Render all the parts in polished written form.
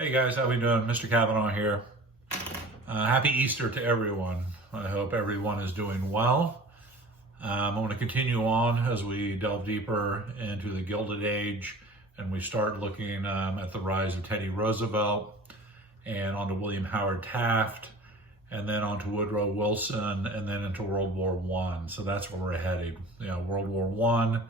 Hey guys, how we doing? Mr. Kavanaugh here. Happy Easter to everyone. I hope everyone is doing well. I want to continue on as we delve deeper into the Gilded Age and we start looking at the rise of Teddy Roosevelt and onto William Howard Taft and then onto Woodrow Wilson and then into World War I. So that's where we're headed. World War I,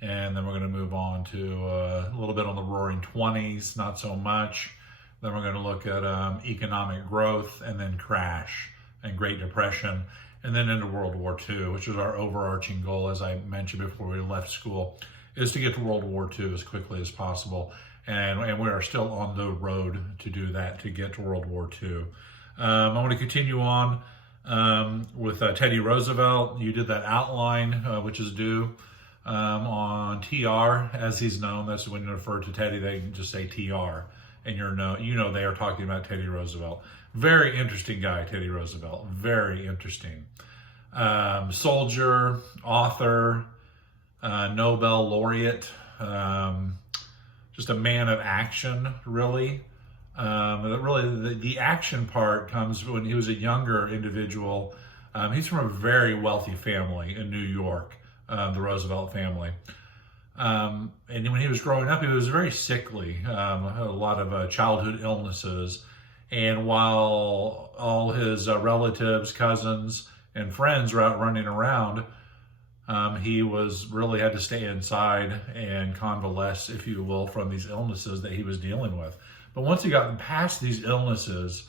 and then we're going to move on to a little bit on the Roaring Twenties, not so much. Then we're going to look at economic growth and then crash and Great Depression and then into World War II, which is our overarching goal, as I mentioned before we left school, is to get to World War II as quickly as possible. And we are still on the road to do that, to get to World War II. I want to continue on with Teddy Roosevelt. You did that outline, which is due on TR, as he's known. That's when you refer to Teddy, they can just say TR. And you know they are talking about Teddy Roosevelt. Very interesting guy, Teddy Roosevelt. Very interesting. Soldier, author, Nobel laureate, just a man of action, really. The action part comes when he was a younger individual. He's from a very wealthy family in New York, the Roosevelt family. And when he was growing up, he was very sickly, a lot of childhood illnesses. And while all his relatives, cousins, and friends were out running around, he really had to stay inside and convalesce, if you will, from these illnesses that he was dealing with. But once he got past these illnesses,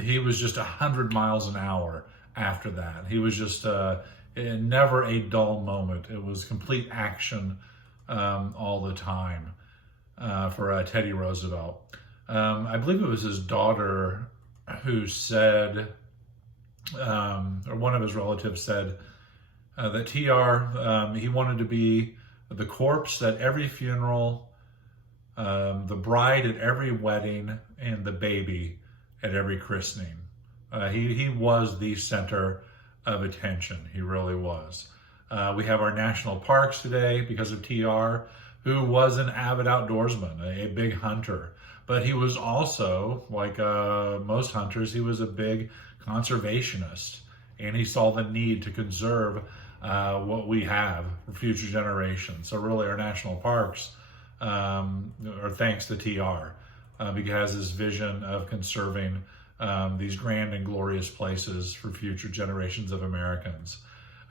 he was just 100 miles an hour after that. He was just never a dull moment. It was complete action all the time for Teddy Roosevelt. I believe it was his daughter who said, or one of his relatives said, that TR, he wanted to be the corpse at every funeral, the bride at every wedding, and the baby at every christening. He was the center of attention. He really was. We have our national parks today because of TR, who was an avid outdoorsman, a big hunter. But he was also, like most hunters, he was a big conservationist. And he saw the need to conserve what we have for future generations. So really our national parks are thanks to TR, because his vision of conserving these grand and glorious places for future generations of Americans.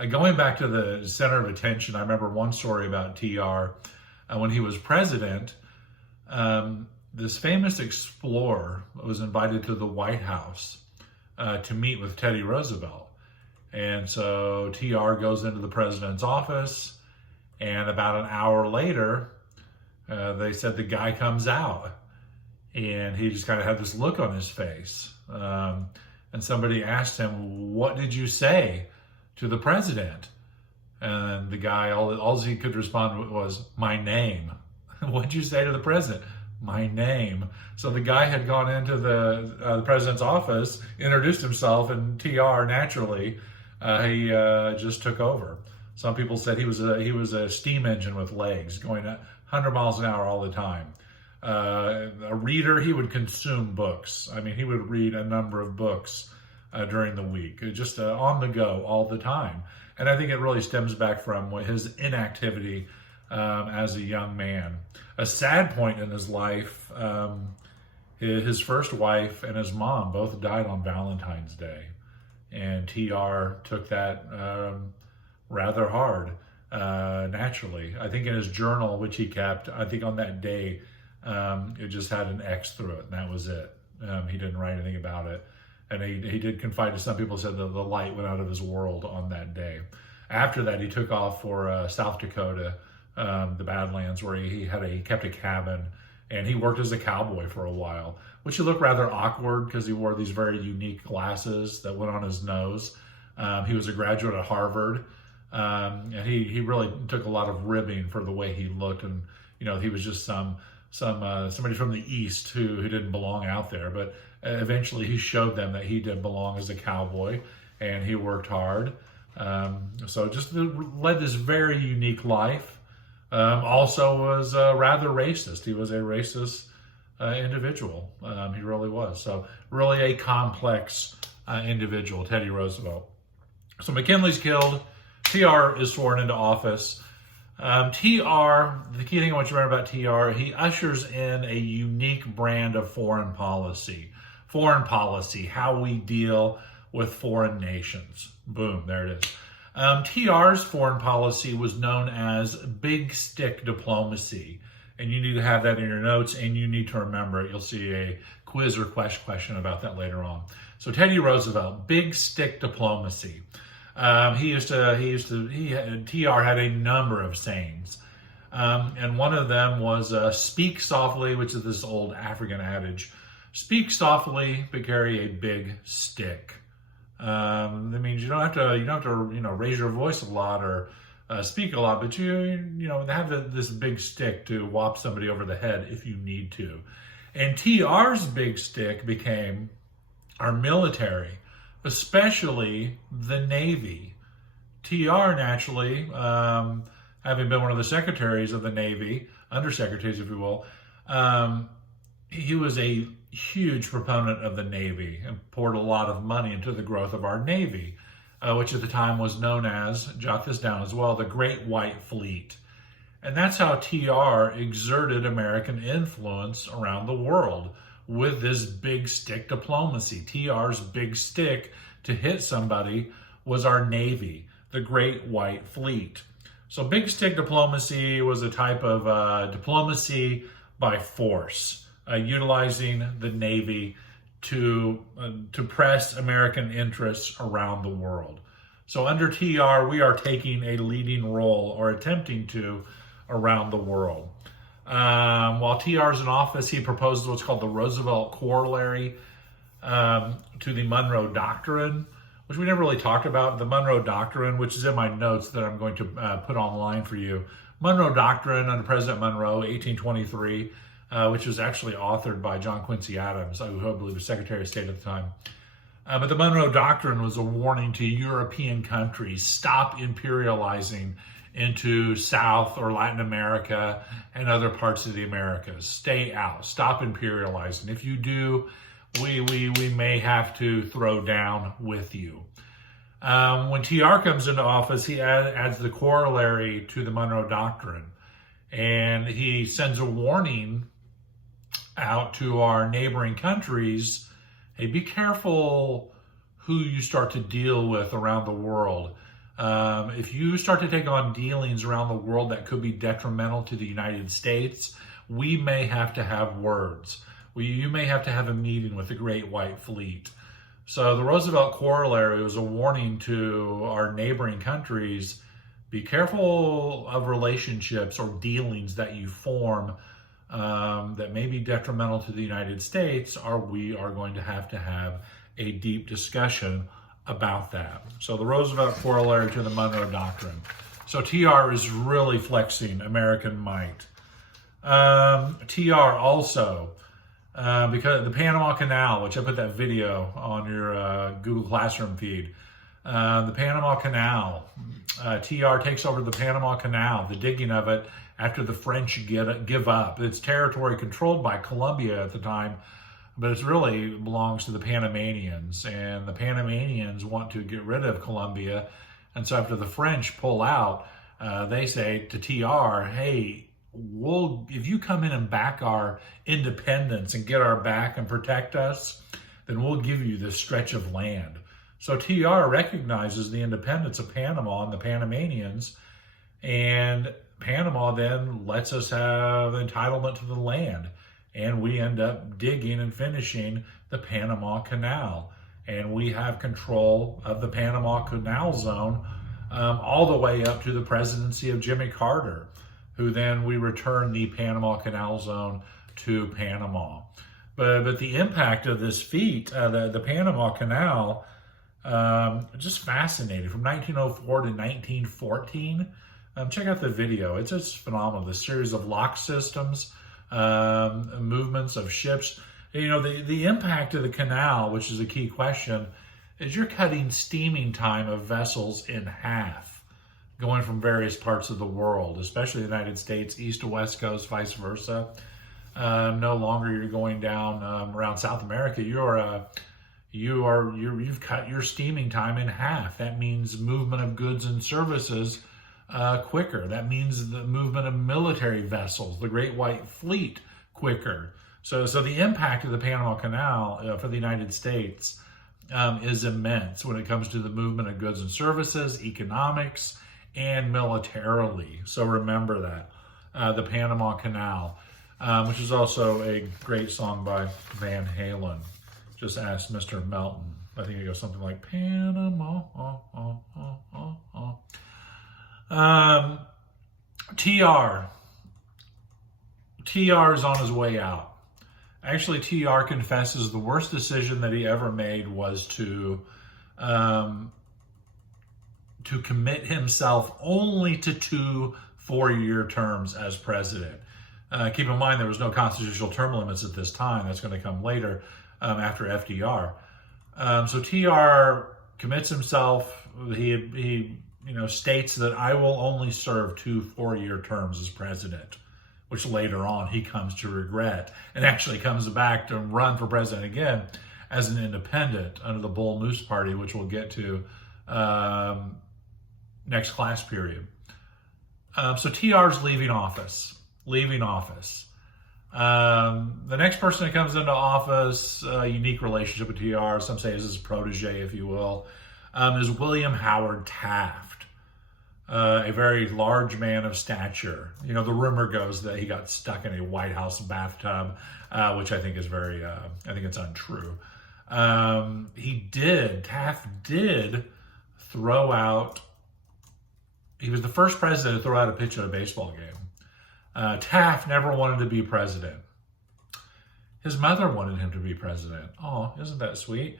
Going back to the center of attention, I remember one story about TR. When he was president, this famous explorer was invited to the White House to meet with Teddy Roosevelt. And so TR goes into the president's office, and about an hour later, they said the guy comes out. And he just kind of had this look on his face. And somebody asked him, "What did you say to the president?" And the guy, all he could respond was, "My name." "What'd you say to the president?" "My name." So the guy had gone into the president's office, introduced himself, and TR naturally, he just took over. Some people said he was a steam engine with legs, going 100 miles an hour all the time. A reader, he would consume books. I mean, he would read a number of books during the week, just on the go all the time. And I think it really stems back from his inactivity as a young man. A sad point in his life, his first wife and his mom both died on Valentine's Day. And TR took that rather hard, naturally. I think in his journal, which he kept, I think on that day, it just had an X through it, and that was it. He didn't write anything about it. And he did confide to some people, said that the light went out of his world on that day. After that, he took off for South Dakota, the Badlands, where he kept a cabin, and he worked as a cowboy for a while, which he looked rather awkward because he wore these very unique glasses that went on his nose. He was a graduate at Harvard, and he really took a lot of ribbing for the way he looked, and he was just somebody from the East who didn't belong out there. But eventually he showed them that he did belong as a cowboy, and he worked hard. So just led this very unique life. Also was rather racist. He was a racist individual. He really was. So really a complex individual, Teddy Roosevelt. So McKinley's killed. TR is sworn into office. TR, the key thing I want you to remember about TR, he ushers in a unique brand of foreign policy. Foreign policy, how we deal with foreign nations. Boom, there it is. TR's foreign policy was known as big stick diplomacy. And you need to have that in your notes, and you need to remember it. You'll see a quiz or question about that later on. So Teddy Roosevelt, big stick diplomacy. TR had a number of sayings. And one of them was speak softly, which is this old African adage. Speak softly, but carry a big stick. That means you don't have to raise your voice a lot or speak a lot, but you have this big stick to whop somebody over the head if you need to. And TR's big stick became our military, especially the Navy. TR naturally, having been one of the secretaries of the Navy, undersecretaries if you will, he was a huge proponent of the Navy and poured a lot of money into the growth of our Navy, which at the time was known as, jot this down as well, the Great White Fleet. And that's how TR exerted American influence around the world with this big stick diplomacy. TR's big stick to hit somebody was our Navy, the Great White Fleet. So big stick diplomacy was a type of diplomacy by force, utilizing the Navy to press American interests around the world. So under TR, we are taking a leading role, or attempting to, around the world. While TR is in office, he proposed what's called the Roosevelt Corollary to the Monroe Doctrine, which we never really talked about. The Monroe Doctrine, which is in my notes that I'm going to put online for you. Monroe Doctrine under President Monroe, 1823, which was actually authored by John Quincy Adams, who I believe was Secretary of State at the time. But the Monroe Doctrine was a warning to European countries, stop imperializing into South or Latin America and other parts of the Americas. Stay out, stop imperializing. If you do, we may have to throw down with you. When TR comes into office, he adds the corollary to the Monroe Doctrine, and he sends a warning out to our neighboring countries. Hey, be careful who you start to deal with around the world. If you start to take on dealings around the world that could be detrimental to the United States, we may have to have words. You may have to have a meeting with the Great White Fleet. So the Roosevelt Corollary was a warning to our neighboring countries. Be careful of relationships or dealings that you form that may be detrimental to the United States, or we are going to have a deep discussion about that. So the Roosevelt Corollary to the Monroe Doctrine. So TR is really flexing American might. TR also, because the Panama Canal, which I put that video on your Google Classroom feed, the Panama Canal, TR takes over the Panama Canal, the digging of it, after the French give up. It's territory controlled by Colombia at the time, but it really belongs to the Panamanians, and the Panamanians want to get rid of Colombia. And so after the French pull out, they say to TR, hey, if you come in and back our independence and get our back and protect us, then we'll give you this stretch of land. So TR recognizes the independence of Panama and the Panamanians, and Panama then lets us have entitlement to the land. And we end up digging and finishing the Panama Canal. And we have control of the Panama Canal Zone all the way up to the presidency of Jimmy Carter, who then we return the Panama Canal Zone to Panama. But the impact of this feat, the Panama Canal, just fascinating. From 1904 to 1914, check out the video. It's just phenomenal. The series of lock systems, movements of ships. You know, the impact of the canal, which is a key question, is you're cutting steaming time of vessels in half, going from various parts of the world, especially the United States, east to west coast, vice versa. No longer you're going down around South America. You've cut your steaming time in half. That means movement of goods and services quicker. That means the movement of military vessels, the Great White Fleet, quicker. So the impact of the Panama Canal for the United States is immense when it comes to the movement of goods and services, economics, and militarily. So remember that. The Panama Canal, which is also a great song by Van Halen. Just ask Mr. Melton. I think it goes something like Panama. TR is on his way out. Actually, TR confesses the worst decision that he ever made was to commit himself only to 2 4-year terms as president. Keep in mind there was no constitutional term limits at this time. That's going to come later after FDR. So TR commits himself. He states that I will only serve 2 4-year terms as president, which later on he comes to regret and actually comes back to run for president again as an independent under the Bull Moose Party, which we'll get to next class period. So TR's leaving office. The next person that comes into office, a unique relationship with TR, some say is his protege, if you will, is William Howard Taft, a very large man of stature. The rumor goes that he got stuck in a White House bathtub, which I think is I think it's untrue. Taft did throw out, he was the first president to throw out a pitch at a baseball game. Taft never wanted to be president. His mother wanted him to be president. Oh, isn't that sweet?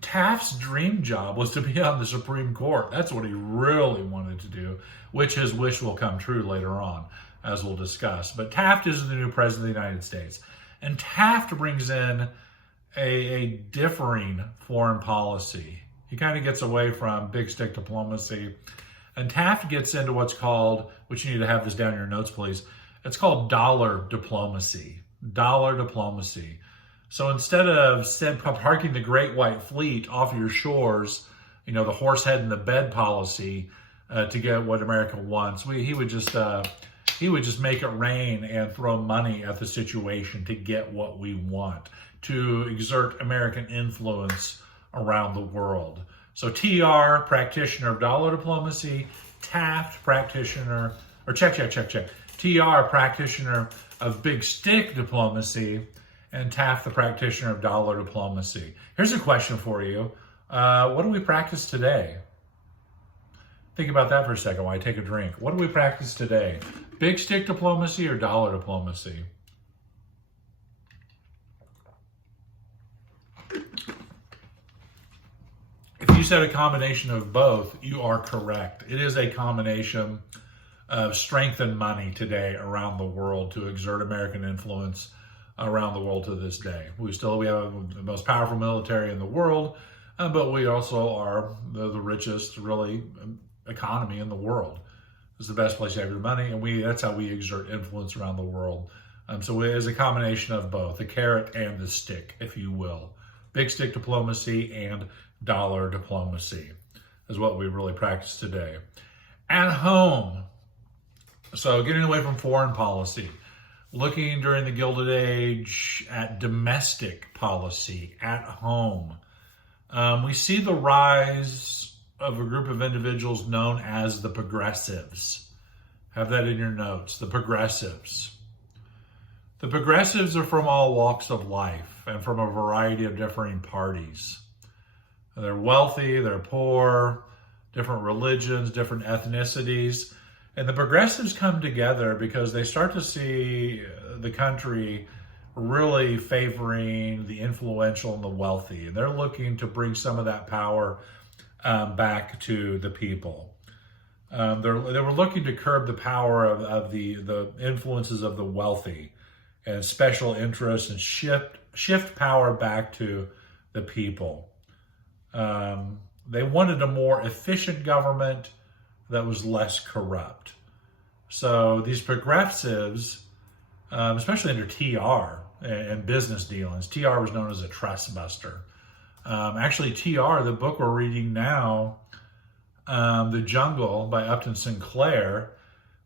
Taft's dream job was to be on the Supreme Court. That's what he really wanted to do, which his wish will come true later on, as we'll discuss. But Taft is the new president of the United States. And Taft brings in a differing foreign policy. He kind of gets away from big stick diplomacy. And Taft gets into what's called, which you need to have this down in your notes, please. It's called dollar diplomacy. Dollar diplomacy. So instead of parking the Great White Fleet off your shores, the horse head in the bed policy to get what America wants, he would just make it rain and throw money at the situation to get what we want, to exert American influence around the world. So TR, practitioner of dollar diplomacy, Taft, practitioner, or check. TR, practitioner of big stick diplomacy, and Taft, the practitioner of dollar diplomacy. Here's a question for you. What do we practice today? Think about that for a second while I take a drink. What do we practice today? Big stick diplomacy or dollar diplomacy? If you said a combination of both, you are correct. It is a combination of strength and money today around the world to exert American influence around the world to this day. We have the most powerful military in the world, but we also are the richest, really, economy in the world. It's the best place to have your money, and that's how we exert influence around the world. So it is a combination of both, the carrot and the stick, if you will. Big stick diplomacy and dollar diplomacy is what we really practice today. At home, so getting away from foreign policy, looking during the Gilded Age at domestic policy at home, we see the rise of a group of individuals known as the progressives. Have that in your notes, the progressives. The progressives are from all walks of life and from a variety of differing parties. They're wealthy, they're poor, different religions, different ethnicities. And the progressives come together because they start to see the country really favoring the influential and the wealthy. And they're looking to bring some of that power back to the people. They were looking to curb the power of the influences of the wealthy and special interests and shift power back to the people. They wanted a more efficient government that was less corrupt. So these progressives especially under TR and business dealings. TR was known as a trust buster. Actually, TR, the book we're reading now, The Jungle by Upton Sinclair,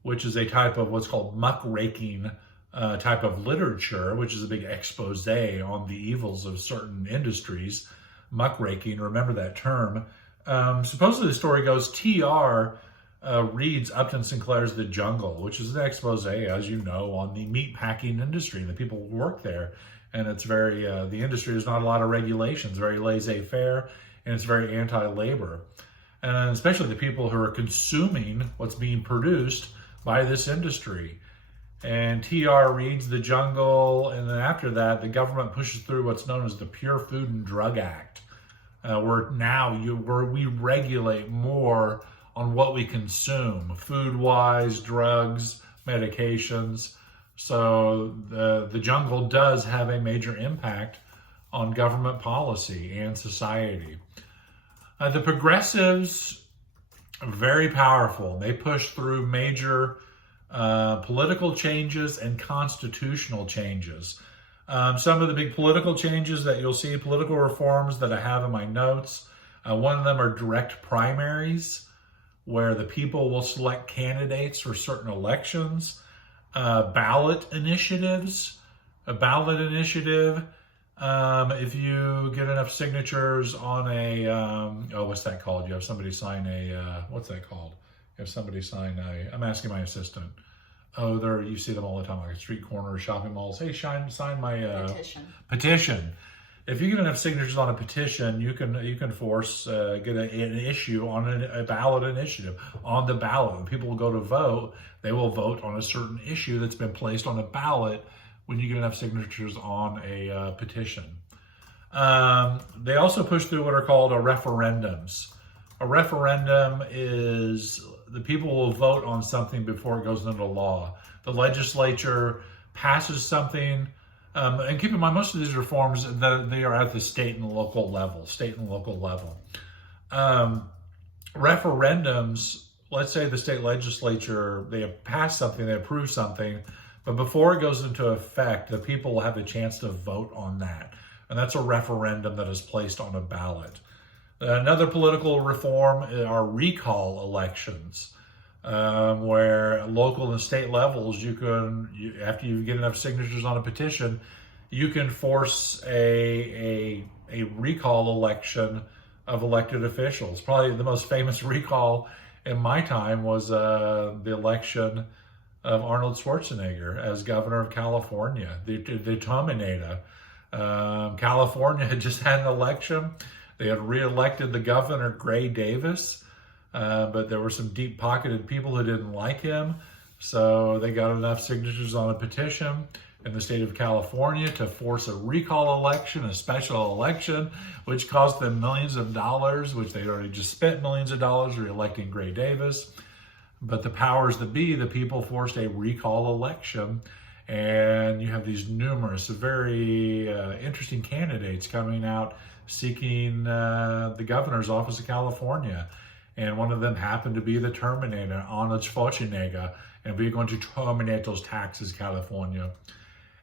which is a type of what's called muckraking type of literature, which is a big expose on the evils of certain industries. Muckraking, remember that term. Supposedly the story goes, TR reads Upton Sinclair's The Jungle, which is an expose, as you know, on the meatpacking industry, the people who work there. And it's very, the industry, there's not a lot of regulations, very laissez-faire, and it's very anti-labor. And especially the people who are consuming what's being produced by this industry. And TR reads The Jungle, and then after that, the government pushes through what's known as the Pure Food and Drug Act, where we regulate more on what we consume, food-wise, drugs, medications. So the Jungle does have a major impact on government policy and society. The progressives are very powerful. They push through major political changes and constitutional changes. Some of the big political changes that you'll see, political reforms that I have in my notes, one of them are direct primaries, where the people will select candidates for certain elections. Ballot initiatives. A ballot initiative, if you get enough signatures on what's that called? You have somebody sign what's that called? You have somebody sign I'm asking my assistant. Oh, you see them all the time, like street corners, shopping malls. Hey, sign my petition. If you get enough signatures on a petition, you can force get an issue on a ballot initiative on the ballot. When people will go to vote, they will vote on a certain issue that's been placed on a ballot when you get enough signatures on a petition. They also push through what are called referendums. A referendum is the people will vote on something before it goes into law. The legislature passes something. And keep in mind, most of these reforms, they are at the state and local level. Referendums, let's say the state legislature, they have passed something, they approve something, but before it goes into effect, the people will have a chance to vote on that. And that's a referendum that is placed on a ballot. Another political reform are recall elections. Where local and state levels, after you get enough signatures on a petition, you can force a recall election of elected officials. Probably the most famous recall in my time was the election of Arnold Schwarzenegger as governor of California, the Terminator. California had just had an election. They had reelected the governor, Gray Davis. But there were some deep-pocketed people who didn't like him, so they got enough signatures on a petition in the state of California to force a recall election, a special election, which cost them millions of dollars, which they'd already just spent millions of dollars re-electing Gray Davis. But the powers that be, the people forced a recall election, and you have these numerous, very interesting candidates coming out seeking the governor's office of California. And one of them happened to be the Terminator, Arnold Schwarzenegger, and we're going to terminate those taxes, California.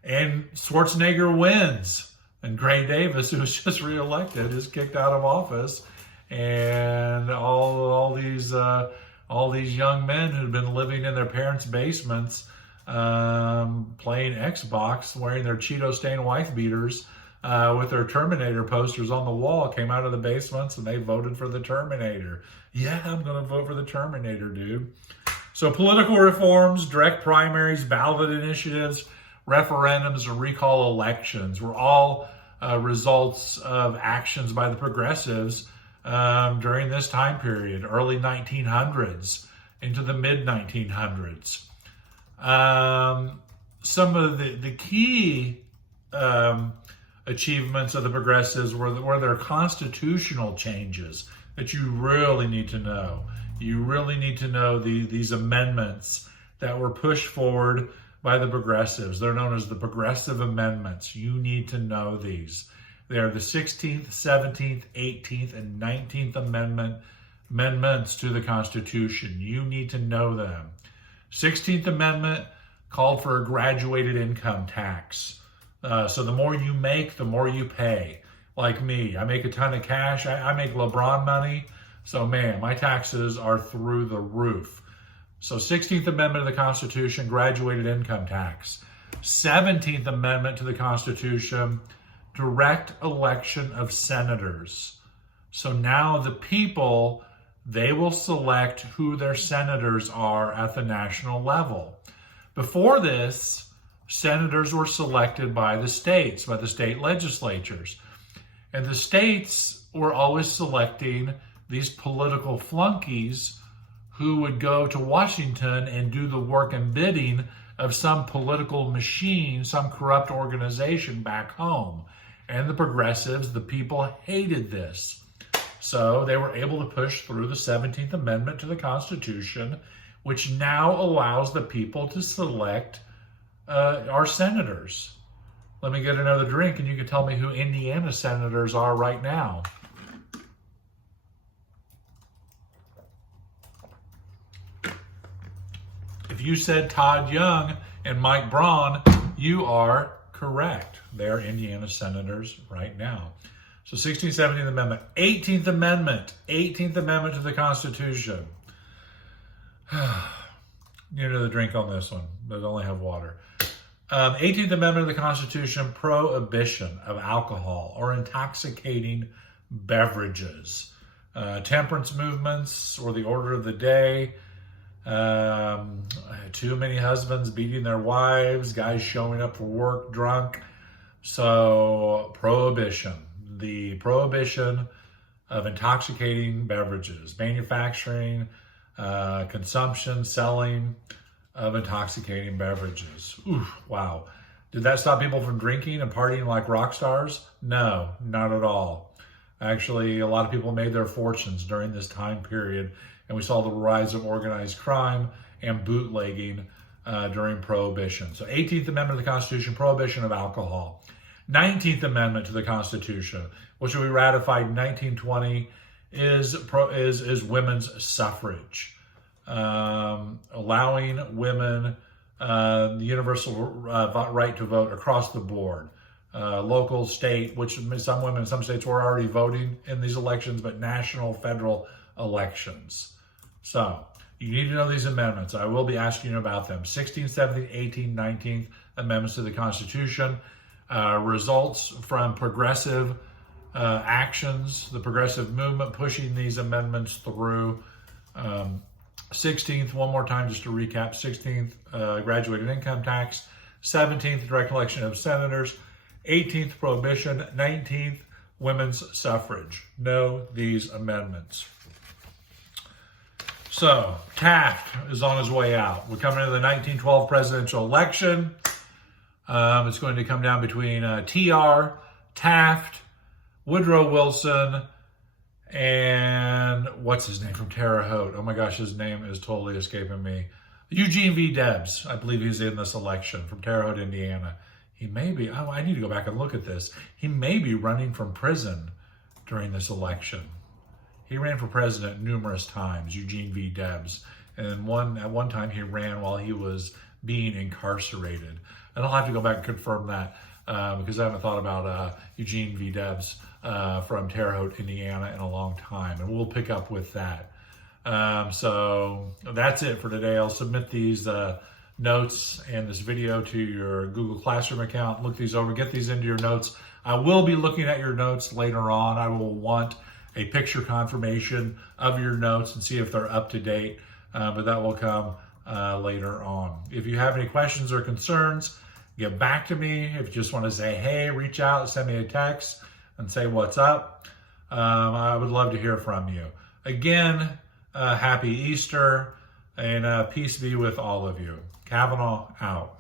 And Schwarzenegger wins, and Gray Davis, who was just reelected, is kicked out of office. And all these young men who'd been living in their parents' basements, playing Xbox, wearing their Cheeto-stained wife beaters, with their Terminator posters on the wall, came out of the basements and they voted for the Terminator. Yeah, I'm going to vote for the Terminator, dude. So political reforms, direct primaries, ballot initiatives, referendums, and recall elections were all results of actions by the progressives during this time period, early 1900s into the mid-1900s. Some of the key achievements of the progressives were their constitutional changes that you really need to know. You really need to know these amendments that were pushed forward by the progressives. They're known as the Progressive Amendments. You need to know these. They are the 16th, 17th, 18th, and 19th amendments to the Constitution. You need to know them. 16th Amendment called for a graduated income tax. So the more you make, the more you pay. Like me, I make a ton of cash. I make LeBron money. So man, my taxes are through the roof. So 16th Amendment of the Constitution, graduated income tax. 17th Amendment to the Constitution, direct election of senators. So now the people, they will select who their senators are at the national level. Before this, senators were selected by the states, by the state legislatures. And the states were always selecting these political flunkies who would go to Washington and do the work and bidding of some political machine, some corrupt organization back home. And the progressives, the people, hated this. So they were able to push through the 17th Amendment to the Constitution, which now allows the people to select our senators. Let me get another drink and you can tell me who Indiana senators are right now. If you said Todd Young and Mike Braun, you are correct. They're Indiana senators right now. So 16th, 17th Amendment. 18th Amendment. 18th Amendment to the Constitution. Need another drink on this one, but I only have water. 18th Amendment of the Constitution, prohibition of alcohol or intoxicating beverages. Temperance movements or the order of the day. Too many husbands beating their wives, guys showing up for work drunk. So prohibition, the prohibition of intoxicating beverages, manufacturing, consumption, selling of intoxicating beverages. Ooh, wow. Did that stop people from drinking and partying like rock stars? No, not at all. Actually, a lot of people made their fortunes during this time period, and we saw the rise of organized crime and bootlegging during Prohibition. So 18th Amendment of the Constitution, prohibition of alcohol. 19th Amendment to the Constitution, which we ratified in 1920, is women's suffrage. Allowing women the universal right to vote across the board. Local, state, which some women in some states were already voting in these elections, but national, federal elections. So you need to know these amendments. I will be asking you about them. 16th, 17th, 18th, 19th Amendments to the Constitution. Results from progressive actions, the progressive movement pushing these amendments through. 16th, one more time just to recap, 16th, graduated income tax. 17th, direct election of senators. 18th, prohibition. 19th, women's suffrage. Know these amendments. So, Taft is on his way out. We're coming into the 1912 presidential election. It's going to come down between TR, Taft, Woodrow Wilson, and what's his name from Terre Haute? Oh my gosh, his name is totally escaping me. Eugene V. Debs, I believe he's in this election from Terre Haute, Indiana. He may be, I need to go back and look at this. He may be running from prison during this election. He ran for president numerous times, Eugene V. Debs. And at one time he ran while he was being incarcerated. And I'll have to go back and confirm that because I haven't thought about Eugene V. Debs from Terre Haute, Indiana in a long time. And we'll pick up with that. So that's it for today. I'll submit these notes and this video to your Google Classroom account. Look these over, get these into your notes. I will be looking at your notes later on. I will want a picture confirmation of your notes and see if they're up to date, but that will come later on. If you have any questions or concerns, get back to me. If you just want to say, hey, reach out, send me a text and say what's up. I would love to hear from you. Again, happy Easter and peace be with all of you. Kavanaugh out.